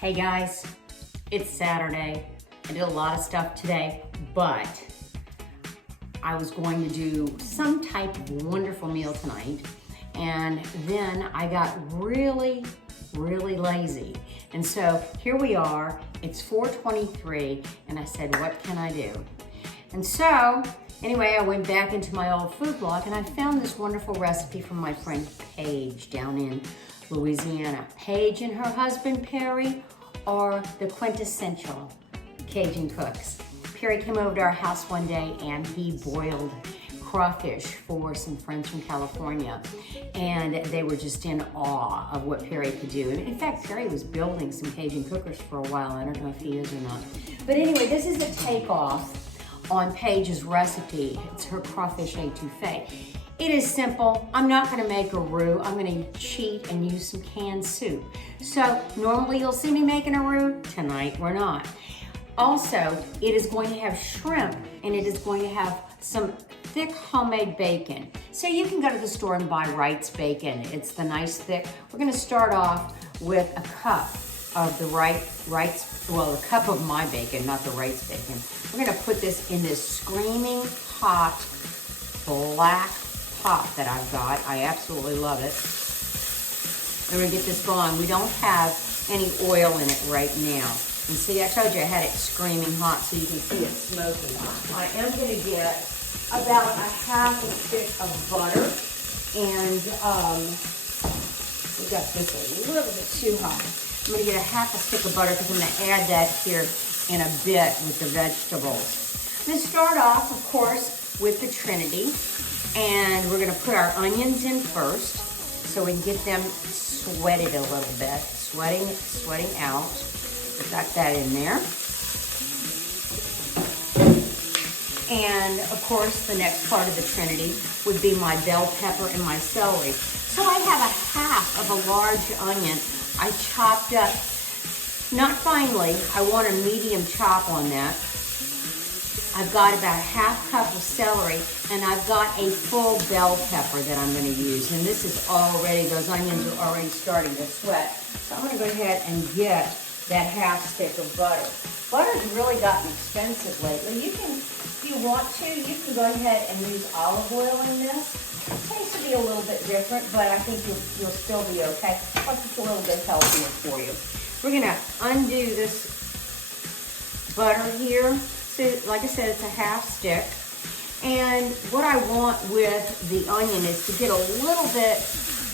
Hey guys, it's Saturday. I did a lot of stuff today, but I was going to do some type of wonderful meal tonight, and then I got really lazy. And so here we are, it's 4:23, and I said, what can I do? And so, anyway, I went back into my old food blog and I found this wonderful recipe from my friend Paige down in Louisiana. Paige and her husband Perry are the quintessential Cajun cooks. Perry came over to our house one day and he boiled crawfish for some friends from California, and they were just in awe of what Perry could do. And in fact, Perry was building some Cajun cookers for a while. I don't know if he is or not. But anyway, this is a takeoff on Paige's recipe. It's her crawfish etouffee. It is simple. I'm not gonna make a roux. I'm gonna cheat and use some canned soup. So normally you'll see me making a roux. Tonight we're not. Also, it is going to have shrimp and it is going to have some thick homemade bacon. So you can go to the store and buy Wright's bacon. It's the nice thick. We're gonna start off with a cup of the Wright's, well, a cup of my bacon, not the Wright's bacon. We're gonna put this in this screaming hot black pot that I've got. I absolutely love it. We're gonna get this going. We don't have any oil in it right now. And see, I told you I had it screaming hot so you can see it smoking. I am gonna get about a half a stick of butter, and we got this a little bit too hot. I'm gonna get a half a stick of butter because I'm gonna add that here in a bit with the vegetables. I'm gonna start off, of course, with the Trinity, and we're gonna put our onions in first so we can get them sweated a little bit, sweating out. We got that in there. And of course, the next part of the Trinity would be my bell pepper and my celery. So I have a half of a large onion I chopped up, not finely. I want a medium chop on that. I've got about a half cup of celery, and I've got a full bell pepper that I'm gonna use. And this is already, those onions are already starting to sweat. So I'm gonna go ahead and get that half stick of butter. Butter's really gotten expensive lately. You can, if you want to, you can go ahead and use olive oil in this. It tastes to be a little bit different, but I think you'll still be okay. Plus it's a little bit healthier for you. We're gonna undo this butter here. So like I said, it's a half stick. And what I want with the onion is to get a little bit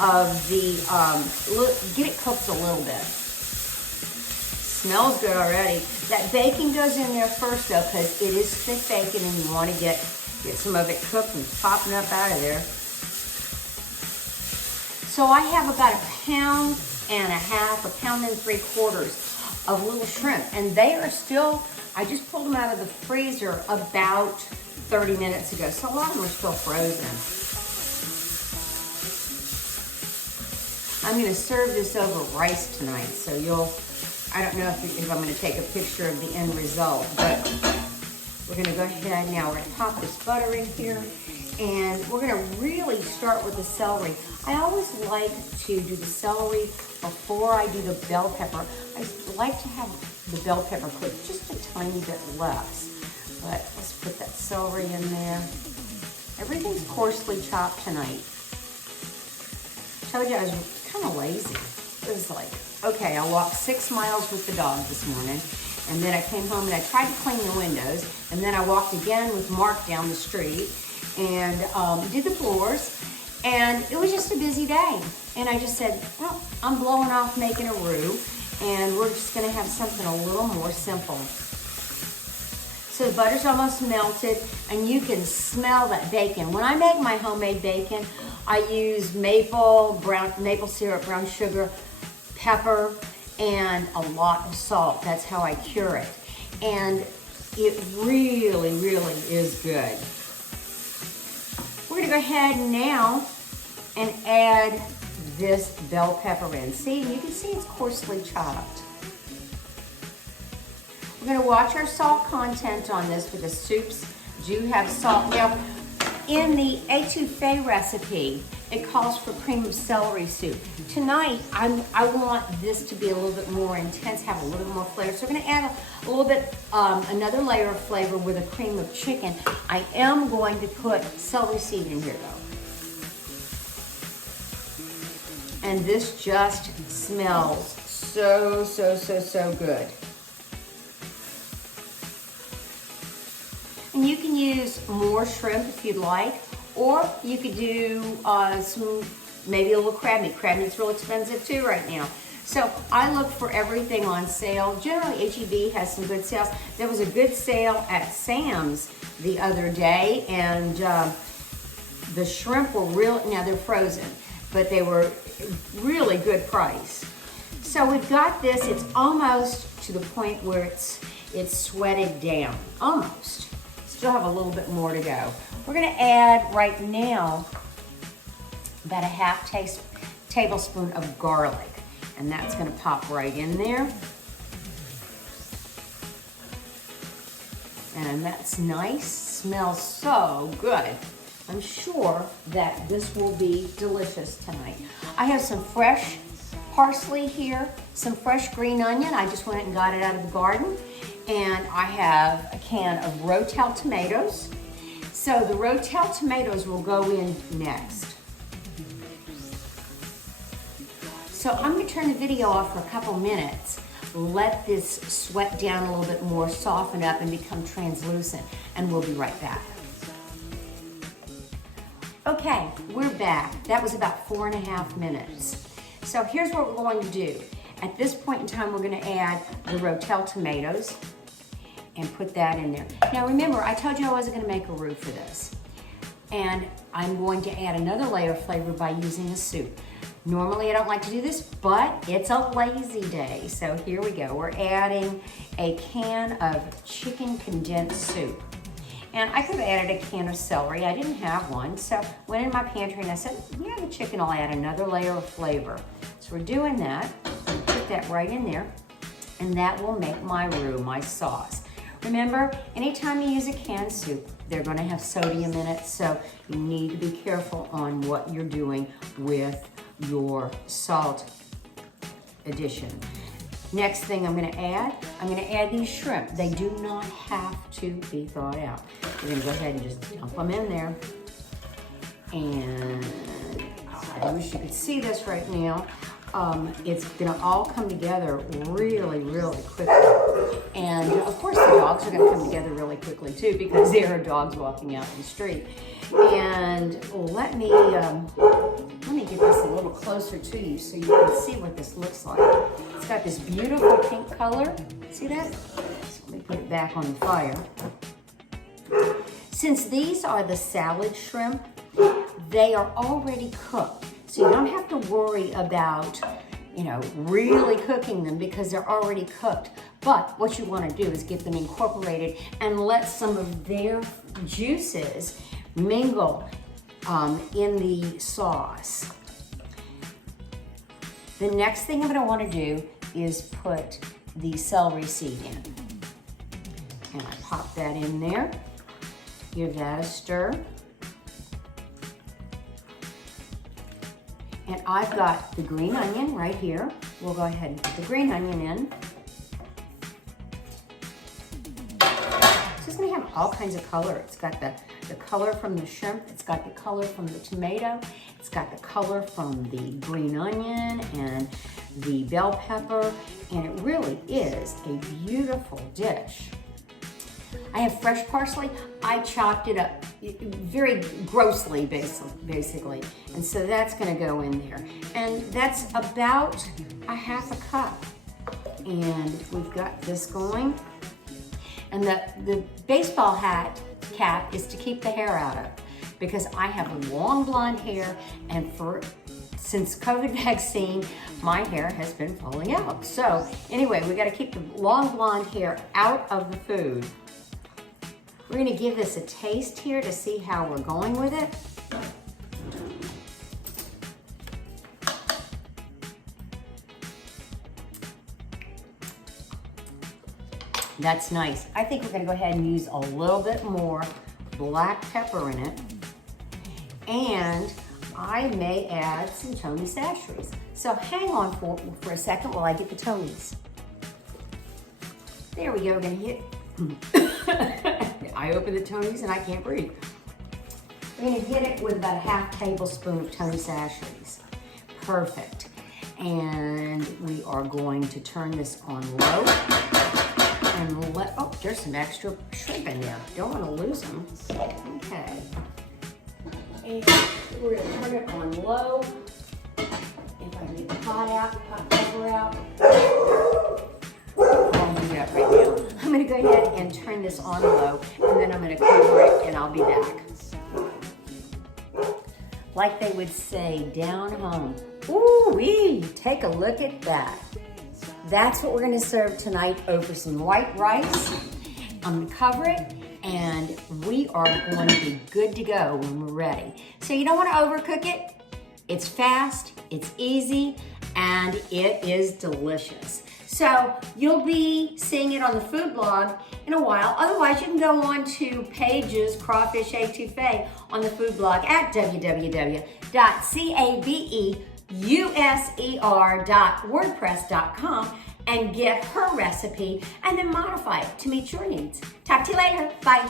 of the, get it cooked a little bit. Smells good already. That bacon goes in there first though, because it is thick bacon and you want to get some of it cooked and popping up out of there. So I have about a pound and a half, a pound and 3/4 of little shrimp, and they are still, I just pulled them out of the freezer about 30 minutes ago, so a lot of them are still frozen. I'm gonna serve this over rice tonight, so I don't know if I'm gonna take a picture of the end result, but we're gonna go ahead now. We're gonna pop this butter in here, and we're gonna really start with the celery. I always like to do the celery before I do the bell pepper. I like to have the bell pepper cooked just a tiny bit less, but let's put that celery in there. Everything's coarsely chopped tonight. I told you I was kind of lazy. It was like, okay, I walked 6 miles with the dog this morning, and then I came home and I tried to clean the windows, and then I walked again with Mark down the street and did the floors, and it was just a busy day. And I just said, well, I'm blowing off making a roux, and we're just gonna have something a little more simple. So the butter's almost melted, and you can smell that bacon. When I make my homemade bacon, I use maple syrup, brown sugar, pepper, and a lot of salt. That's how I cure it. And it really is good. We're gonna go ahead now and add this bell pepper in. See, you can see it's coarsely chopped. We're gonna watch our salt content on this because soups do have salt. Now, in the etouffee recipe, it calls for cream of celery soup. Tonight, I want this to be a little bit more intense, have a little bit more flavor. So we're gonna add a little bit, another layer of flavor with a cream of chicken. I am going to put celery seed in here though. And this just smells so, so, so, so good. And you can use more shrimp if you'd like, or you could do maybe a little crab meat. Crab meat's real expensive too right now. So I look for everything on sale. Generally, H-E-B has some good sales. There was a good sale at Sam's the other day, and the shrimp were now they're frozen, but they were really good price. So we've got this, it's almost to the point where it's sweated down, almost. Still have a little bit more to go. We're gonna add right now about a half tablespoon of garlic, and that's gonna pop right in there. And that's nice, smells so good. I'm sure that this will be delicious tonight. I have some fresh parsley here, some fresh green onion. I just went and got it out of the garden. And I have a can of Rotel tomatoes. So the Rotel tomatoes will go in next. So I'm gonna turn the video off for a couple minutes, let this sweat down a little bit more, soften up and become translucent, and we'll be right back. Okay, we're back. That was about 4.5 minutes. So here's what we're going to do. At this point in time, we're gonna add the Rotel tomatoes and put that in there. Now remember, I told you I wasn't gonna make a roux for this. And I'm going to add another layer of flavor by using a soup. Normally I don't like to do this, but it's a lazy day. So here we go. We're adding a can of chicken condensed soup. And I could have added a can of celery. I didn't have one, so went in my pantry and I said, yeah, the chicken, I'll add another layer of flavor. So we're doing that. Put that right in there, and that will make my roux, my sauce. Remember, anytime you use a canned soup, they're gonna have sodium in it, so you need to be careful on what you're doing with your salt addition. Next thing I'm gonna add these shrimp. They do not have to be thawed out. We're gonna go ahead and just dump them in there. And I wish you could see this right now. It's gonna all come together really, really quickly. And of course the dogs are gonna come together really quickly too, because there are dogs walking out in the street. And let me get this a little closer to you so you can see what this looks like. It's got this beautiful pink color. See that? So let me put it back on the fire. Since these are the salad shrimp, they are already cooked. So you don't have to worry about, really cooking them because they're already cooked. But what you want to do is get them incorporated and let some of their juices mingle in the sauce. The next thing I'm going to want to do is put the celery seed in. And I pop that in there. Give that a stir. And I've got the green onion right here. We'll go ahead and put the green onion in. This is gonna have all kinds of color. It's got the color from the shrimp, it's got the color from the tomato, it's got the color from the green onion and the bell pepper, and it really is a beautiful dish. I have fresh parsley. I chopped it up very grossly, basically. And so that's gonna go in there. And that's about a half a cup. And we've got this going. And the baseball hat cap is to keep the hair out of, because I have long blonde hair, and since COVID vaccine, my hair has been falling out. So anyway, we gotta keep the long blonde hair out of the food. We're gonna give this a taste here to see how we're going with it. That's nice. I think we're gonna go ahead and use a little bit more black pepper in it. and I may add some Tony sasheries. So hang on for a second while I get the Tonys. There we go, we're gonna hit. I open the Tonys and I can't breathe. We're gonna hit it with about a half tablespoon of Tony sasheries. Perfect. And we are going to turn this on low and oh, there's some extra shrimp in there. Don't want to lose them. Okay. And we're gonna turn it on low. If I can get the pot out, the pot cover out. I'll do that right now. I'm gonna go ahead and turn this on low, and then I'm gonna cover it and I'll be back. Like they would say down home. Ooh-wee, take a look at that. That's what we're gonna serve tonight over some white rice. I'm gonna cover it, and we are going to be good to go when we're ready. So you don't wanna overcook it. It's fast, it's easy, and it is delicious. So you'll be seeing it on the food blog in a while. Otherwise, you can go on to Page's Crawfish Etouffee on the food blog at www.cabeuser.wordpress.com and get her recipe and then modify it to meet your needs. Talk to you later. Bye.